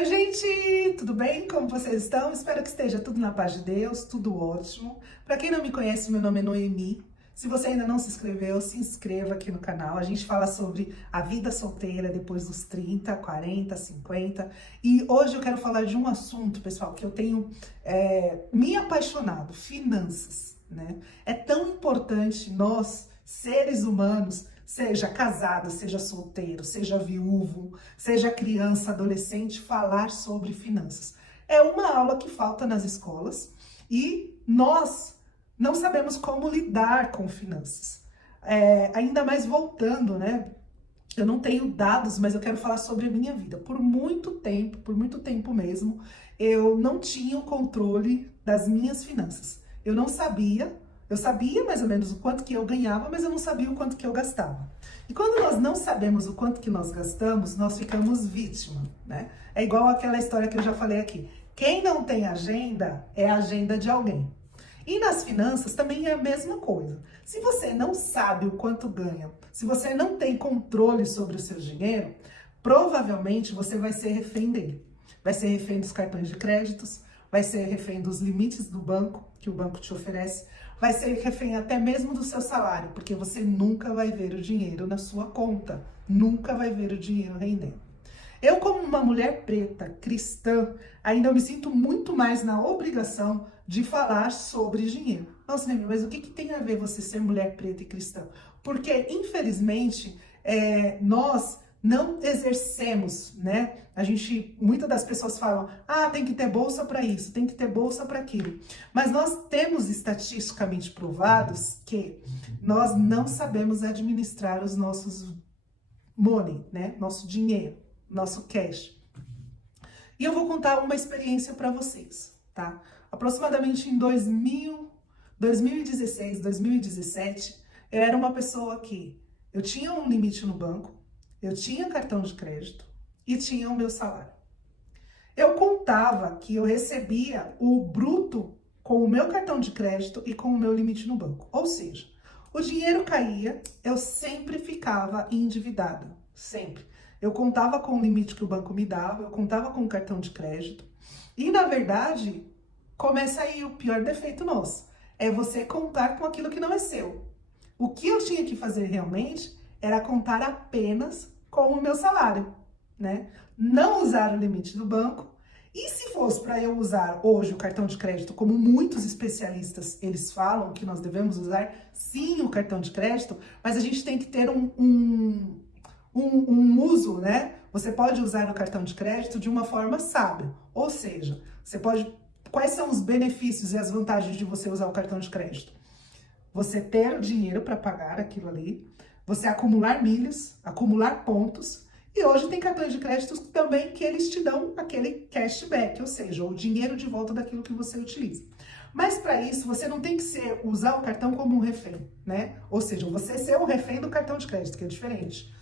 Oi, gente! Tudo bem? Como vocês estão? Espero que esteja tudo na paz de Deus, tudo ótimo. Para quem não me conhece, meu nome é Noemi. Se você ainda não se inscreveu, se inscreva aqui no canal. A gente fala sobre a vida solteira depois dos 30, 40, 50. E hoje eu quero falar de um assunto, pessoal, que eu tenho me apaixonado, finanças, né? É tão importante nós, seres humanos, seja casado, seja solteiro, seja viúvo, seja criança, adolescente, falar sobre finanças. É uma aula que falta nas escolas e nós não sabemos como lidar com finanças. Ainda mais voltando, né? Eu não tenho dados, mas eu quero falar sobre a minha vida. Por muito tempo mesmo, eu não tinha o controle das minhas finanças. Eu sabia mais ou menos o quanto que eu ganhava, mas eu não sabia o quanto que eu gastava. E quando nós não sabemos o quanto que nós gastamos, nós ficamos vítima, né? É igual aquela história que eu já falei aqui. Quem não tem agenda é a agenda de alguém. E nas finanças também é a mesma coisa. Se você não sabe o quanto ganha, se você não tem controle sobre o seu dinheiro, provavelmente você vai ser refém dele. Vai ser refém dos cartões de créditos, vai ser refém dos limites do banco, que o banco te oferece, vai ser refém até mesmo do seu salário, porque você nunca vai ver o dinheiro na sua conta, nunca vai ver o dinheiro rendendo. Eu, como uma mulher preta, cristã, ainda me sinto muito mais na obrigação de falar sobre dinheiro. Nossa, Nemi, mas o que tem a ver você ser mulher preta e cristã? Porque, infelizmente, nós não exercemos, né? Muitas das pessoas falam, tem que ter bolsa para isso, tem que ter bolsa para aquilo. Mas nós temos estatisticamente provados que nós não sabemos administrar os nossos money, né? Nosso dinheiro, nosso cash. E eu vou contar uma experiência para vocês, tá? Aproximadamente em 2016, 2017, eu era uma pessoa que eu tinha um limite no banco, eu tinha cartão de crédito e tinha o meu salário. Eu contava que eu recebia o bruto com o meu cartão de crédito e com o meu limite no banco. Ou seja, o dinheiro caía, eu sempre ficava endividada, sempre. Eu contava com o limite que o banco me dava, eu contava com o cartão de crédito. E, na verdade, começa aí o pior defeito nosso. É você contar com aquilo que não é seu. O que eu tinha que fazer realmente era contar apenas com o meu salário, né? Não usar o limite do banco. E se fosse para eu usar hoje o cartão de crédito, como muitos especialistas eles falam que nós devemos usar, sim, o cartão de crédito, mas a gente tem que ter um uso, né? Você pode usar o cartão de crédito de uma forma sábia. Ou seja, quais são os benefícios e as vantagens de você usar o cartão de crédito? Você ter o dinheiro para pagar aquilo ali, você acumular milhas, acumular pontos, e hoje tem cartões de crédito também que eles te dão aquele cashback, ou seja, o dinheiro de volta daquilo que você utiliza. Mas para isso, você não tem que usar o cartão como um refém, né? Ou seja, você ser o refém do cartão de crédito, que é diferente.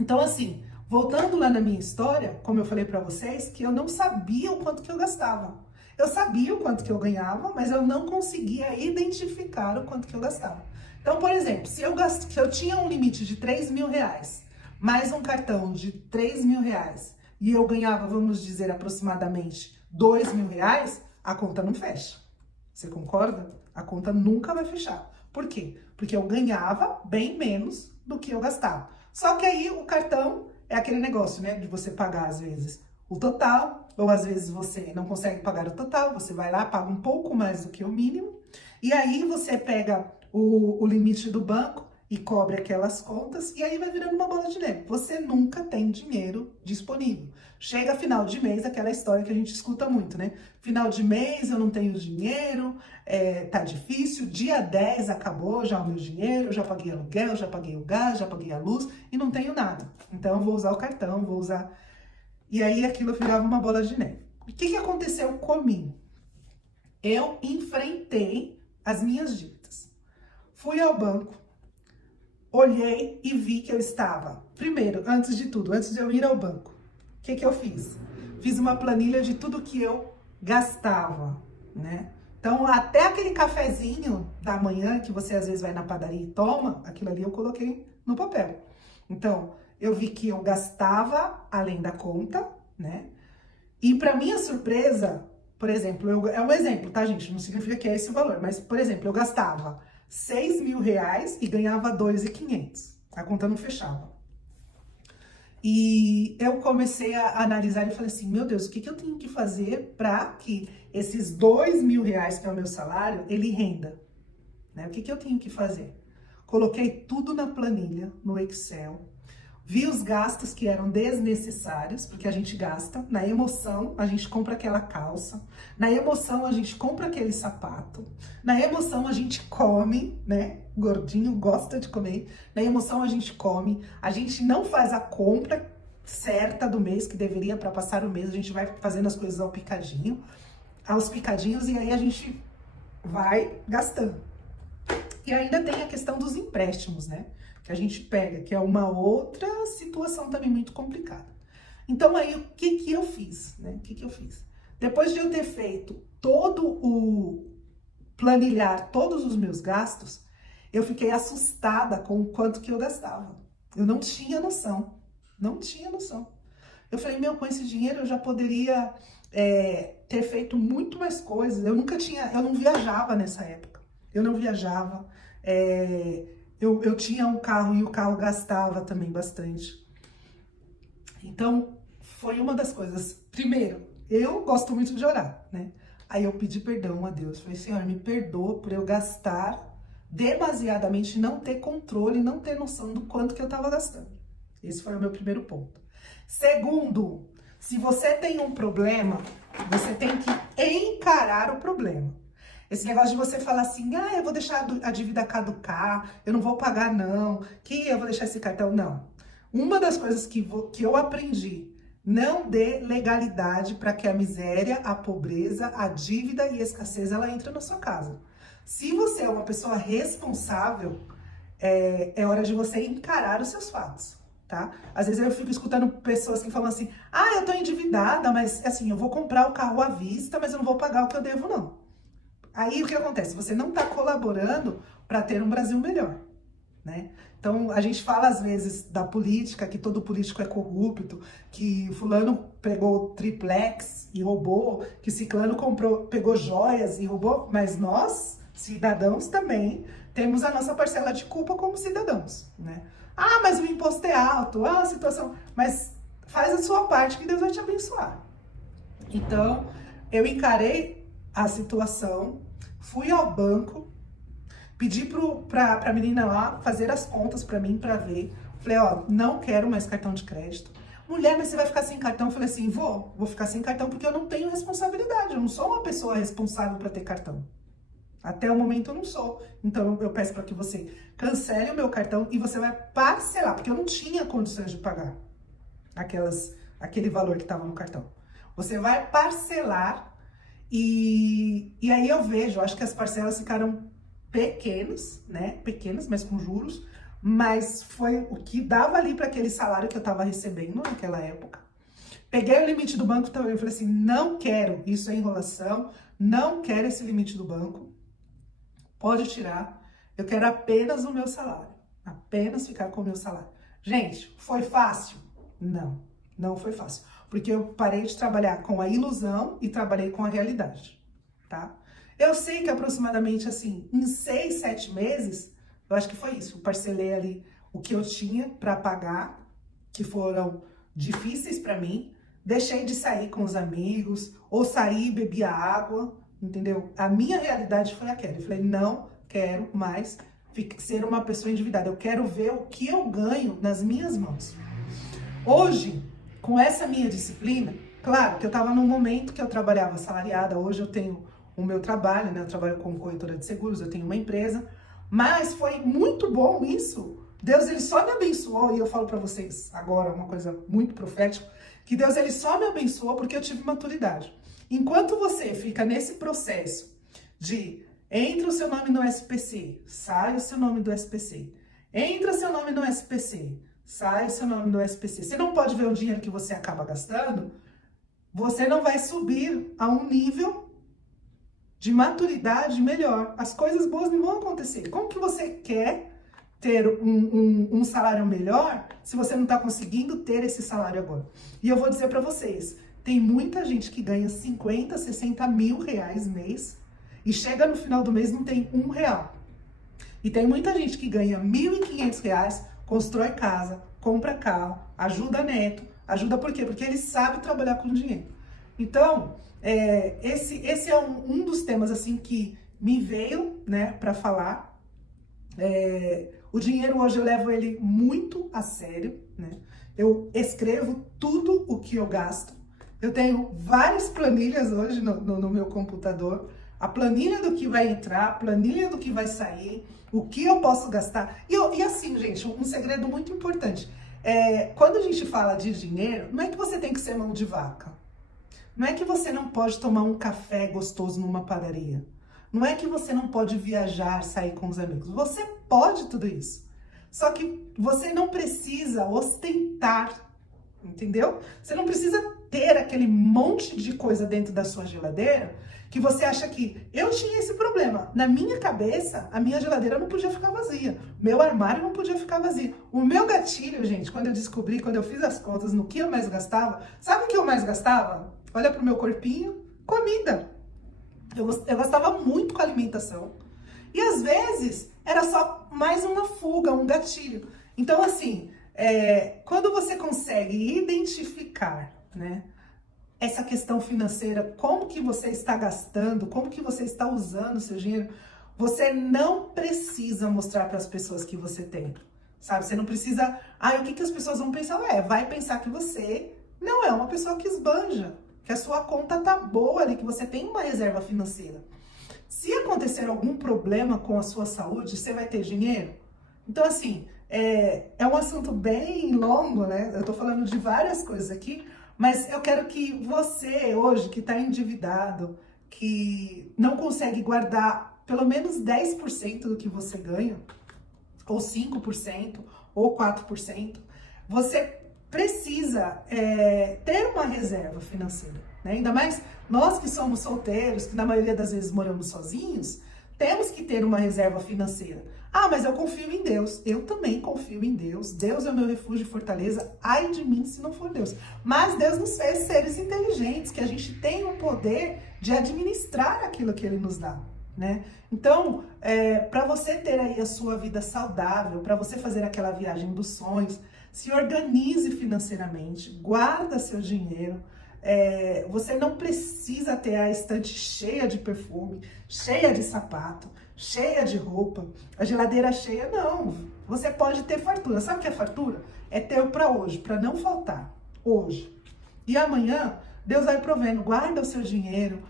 Então, assim, voltando lá na minha história, como eu falei para vocês, que eu não sabia o quanto que eu gastava. Eu sabia o quanto que eu ganhava, mas eu não conseguia identificar o quanto que eu gastava. Então, por exemplo, se eu tinha um limite de 3 mil reais, mais um cartão de 3 mil reais, e eu ganhava, vamos dizer, aproximadamente 2 mil reais, a conta não fecha. Você concorda? A conta nunca vai fechar. Por quê? Porque eu ganhava bem menos do que eu gastava. Só que aí o cartão é aquele negócio, né, de você pagar às vezes o total, ou às vezes você não consegue pagar o total, você vai lá, paga um pouco mais do que o mínimo, e aí você pega o limite do banco e cobre aquelas contas, e aí vai virando uma bola de neve. Você nunca tem dinheiro disponível. Chega final de mês, aquela história que a gente escuta muito, né? Final de mês, eu não tenho dinheiro, tá difícil, dia 10 acabou já o meu dinheiro, eu já paguei aluguel, já paguei o gás, já paguei a luz, e não tenho nada. Então eu vou usar o cartão, vou usar... E aí aquilo virava uma bola de neve. O que aconteceu comigo? Eu enfrentei as minhas dívidas. Fui ao banco, olhei e vi que eu estava... Primeiro, antes de tudo, antes de eu ir ao banco, o que eu fiz? Fiz uma planilha de tudo que eu gastava, né? Então, até aquele cafezinho da manhã que você às vezes vai na padaria e toma, aquilo ali eu coloquei no papel. Então, eu vi que eu gastava além da conta, né? E para minha surpresa, por exemplo, é um exemplo, tá, gente? Não significa que é esse o valor, mas, por exemplo, eu gastava R$ 6.000 e ganhava 2.500. A conta não fechava. E eu comecei a analisar e falei assim, meu Deus, o que eu tenho que fazer para que esses R$ 2.000, que é o meu salário, ele renda? Né? O que eu tenho que fazer? Coloquei tudo na planilha, no Excel. Vi os gastos que eram desnecessários, porque a gente gasta. Na emoção, a gente compra aquela calça. Na emoção, a gente compra aquele sapato. Na emoção, a gente come, né? Gordinho gosta de comer. Na emoção, a gente come. A gente não faz a compra certa do mês, que deveria para passar o mês. A gente vai fazendo as coisas aos picadinhos, e aí a gente vai gastando. E ainda tem a questão dos empréstimos, né? Que a gente pega, que é uma outra situação também muito complicada. Então aí, o que eu fiz, né? O que eu fiz? Depois de eu ter feito planilhar todos os meus gastos, eu fiquei assustada com o quanto que eu gastava. Eu não tinha noção, não tinha noção. Eu falei, meu, com esse dinheiro eu já poderia ter feito muito mais coisas. Eu não viajava nessa época. Eu não viajava, eu tinha um carro e o carro gastava também bastante. Então, foi uma das coisas. Primeiro, eu gosto muito de orar, né? Aí eu pedi perdão a Deus. Falei, Senhor, me perdoa por eu gastar demasiadamente, não ter controle, não ter noção do quanto que eu tava gastando. Esse foi o meu primeiro ponto. Segundo, se você tem um problema, você tem que encarar o problema. Esse negócio de você falar assim, eu vou deixar a dívida caducar, eu não vou pagar não, que eu vou deixar esse cartão, não. Uma das coisas que eu aprendi, não dê legalidade para que a miséria, a pobreza, a dívida e a escassez, ela entre na sua casa. Se você é uma pessoa responsável, é hora de você encarar os seus fatos, tá? Às vezes eu fico escutando pessoas que falam assim, eu tô endividada, mas assim, eu vou comprar o carro à vista, mas eu não vou pagar o que eu devo, não. Aí o que acontece? Você não está colaborando para ter um Brasil melhor, né? Então a gente fala às vezes da política, que todo político é corrupto, que fulano pegou triplex e roubou, que ciclano pegou joias e roubou, mas nós, cidadãos, também temos a nossa parcela de culpa como cidadãos, né? Mas o imposto é alto, a situação, mas faz a sua parte que Deus vai te abençoar. Então eu encarei a situação, fui ao banco, pedi pra menina lá fazer as contas pra mim, pra ver. Falei, não quero mais cartão de crédito. Mulher, mas você vai ficar sem cartão? Eu falei assim, vou ficar sem cartão porque eu não tenho responsabilidade. Eu não sou uma pessoa responsável pra ter cartão. Até o momento eu não sou. Então eu peço pra que você cancele o meu cartão e você vai parcelar, porque eu não tinha condições de pagar aquele valor que estava no cartão. Você vai parcelar. E aí eu vejo, acho que as parcelas ficaram pequenas, né? Pequenas, mas com juros. Mas foi o que dava ali para aquele salário que eu estava recebendo naquela época. Peguei o limite do banco também, eu falei assim, não quero, isso é enrolação, não quero esse limite do banco. Pode tirar, eu quero apenas o meu salário. Apenas ficar com o meu salário. Gente, foi fácil? Não, não foi fácil. Porque eu parei de trabalhar com a ilusão e trabalhei com a realidade, tá? Eu sei que aproximadamente, assim, em 6, 7 meses, eu acho que foi isso, eu parcelei ali o que eu tinha para pagar, que foram difíceis para mim, deixei de sair com os amigos, ou saí e bebia água, entendeu? A minha realidade foi aquela, eu falei, não quero mais ser uma pessoa endividada, eu quero ver o que eu ganho nas minhas mãos. Hoje, com essa minha disciplina, claro que eu estava num momento que eu trabalhava assalariada, hoje eu tenho o meu trabalho, né? Eu trabalho como corretora de seguros, eu tenho uma empresa, mas foi muito bom isso. Deus, ele só me abençoou, e eu falo para vocês agora uma coisa muito profética, que Deus, ele só me abençoou porque eu tive maturidade. Enquanto você fica nesse processo de entra o seu nome no SPC, sai o seu nome do SPC, entra seu nome no SPC, sai o seu nome do SPC. Você não pode ver o dinheiro que você acaba gastando, você não vai subir a um nível de maturidade melhor. As coisas boas não vão acontecer. Como que você quer ter um salário melhor se você não está conseguindo ter esse salário agora? E eu vou dizer para vocês, Tem muita gente que ganha 50, 60 mil reais mês e chega no final do mês e não tem R$ 1. E tem muita gente que ganha R$ 1.500, constrói casa, compra carro, ajuda neto, ajuda por quê? Porque ele sabe trabalhar com dinheiro. Então, esse é um dos temas assim que me veio, né, para falar. O dinheiro hoje eu levo ele muito a sério, né? Eu escrevo tudo o que eu gasto. Eu tenho várias planilhas hoje no meu computador. A planilha do que vai entrar, a planilha do que vai sair, o que eu posso gastar. E assim, gente, um segredo muito importante. Quando a gente fala de dinheiro, não é que você tem que ser mão de vaca. Não é que você não pode tomar um café gostoso numa padaria. Não é que você não pode viajar, sair com os amigos. Você pode tudo isso. Só que você não precisa ostentar, entendeu? Você não precisa ter aquele monte de coisa dentro da sua geladeira que você acha que... Eu tinha esse problema. Na minha cabeça, a minha geladeira não podia ficar vazia. Meu armário não podia ficar vazio. O meu gatilho, gente, quando eu fiz as contas no que eu mais gastava, sabe o que eu mais gastava? Olha pro meu corpinho, comida. Eu gastava muito com alimentação. E às vezes era só mais uma fuga, um gatilho. Então, assim, quando você consegue identificar, né, essa questão financeira, como que você está gastando, como que você está usando o seu dinheiro, você não precisa mostrar para as pessoas que você tem, sabe? Você não precisa... o que as pessoas vão pensar? Vai pensar que você não é uma pessoa que esbanja, que a sua conta tá boa ali, que você tem uma reserva financeira. Se acontecer algum problema com a sua saúde, você vai ter dinheiro? Então, assim, é um assunto bem longo, né? Eu tô falando de várias coisas aqui, mas eu quero que você, hoje, que tá endividado, que não consegue guardar pelo menos 10% do que você ganha, ou 5%, ou 4%, você precisa ter uma reserva financeira, né? Ainda mais nós que somos solteiros, que na maioria das vezes moramos sozinhos, temos que ter uma reserva financeira. Mas eu confio em Deus. Eu também confio em Deus. Deus é o meu refúgio e fortaleza. Ai de mim se não for Deus. Mas Deus nos fez seres inteligentes, que a gente tem o poder de administrar aquilo que Ele nos dá, né? Então, para você ter aí a sua vida saudável, para você fazer aquela viagem dos sonhos, se organize financeiramente, guarda seu dinheiro. Você não precisa ter a estante cheia de perfume, cheia de sapato, cheia de roupa, a geladeira cheia, não. Você pode ter fartura. Sabe o que é fartura? É ter para hoje, para não faltar hoje. E amanhã, Deus vai provendo. Guarda o seu dinheiro,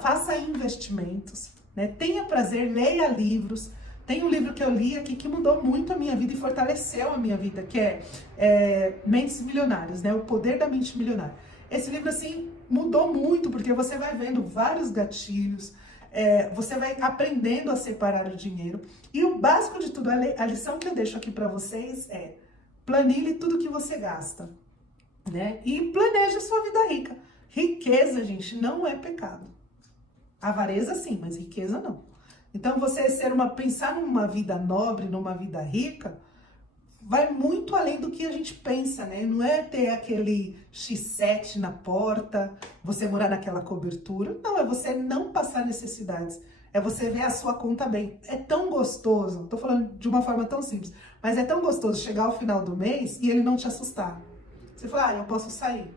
faça investimentos, né? Tenha prazer, leia livros. Tem um livro que eu li aqui que mudou muito a minha vida e fortaleceu a minha vida, que é Mentes Milionárias, né? O Poder da Mente Milionária. Esse livro, assim, mudou muito, porque você vai vendo vários gatilhos, você vai aprendendo a separar o dinheiro. E o básico de tudo, a lição que eu deixo aqui para vocês é: planilhe tudo que você gasta, né? E planeje a sua vida rica. Riqueza, gente, não é pecado. Avareza sim, mas riqueza não. Então, pensar numa vida nobre, numa vida rica, vai muito além do que a gente pensa, né? Não é ter aquele X7 na porta, você morar naquela cobertura. Não, é você não passar necessidades. É você ver a sua conta bem. É tão gostoso, tô falando de uma forma tão simples, mas é tão gostoso chegar ao final do mês e ele não te assustar. Você fala, eu posso sair.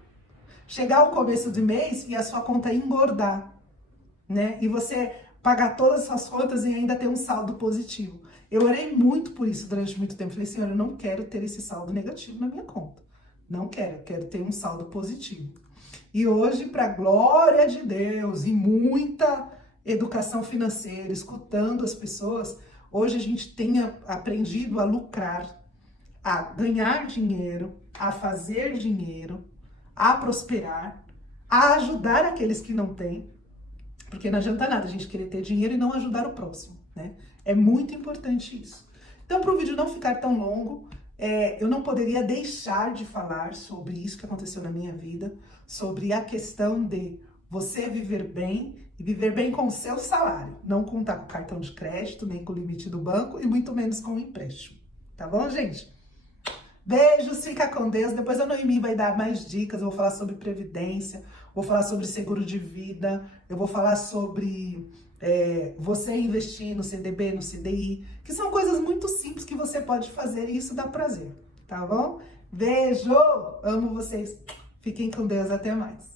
Chegar ao começo do mês e a sua conta engordar, né? E você pagar todas as suas contas e ainda ter um saldo positivo. Eu orei muito por isso durante muito tempo. Falei, Senhor, eu não quero ter esse saldo negativo na minha conta. Não quero, eu quero ter um saldo positivo. E hoje, para a glória de Deus e muita educação financeira, escutando as pessoas, hoje a gente tem aprendido a lucrar, a ganhar dinheiro, a fazer dinheiro, a prosperar, a ajudar aqueles que não têm. Porque não adianta nada a gente querer ter dinheiro e não ajudar o próximo, né? É muito importante isso. Então, para o vídeo não ficar tão longo, eu não poderia deixar de falar sobre isso que aconteceu na minha vida, sobre a questão de você viver bem e viver bem com o seu salário. Não contar com cartão de crédito, nem com o limite do banco e muito menos com o empréstimo. Tá bom, gente? Beijos, fica com Deus. Depois a Noemi vai dar mais dicas. Eu vou falar sobre previdência, vou falar sobre seguro de vida, eu vou falar sobre você investir no CDB, no CDI, que são coisas muito simples que você pode fazer e isso dá prazer, tá bom? Beijo! Amo vocês. Fiquem com Deus. Até mais.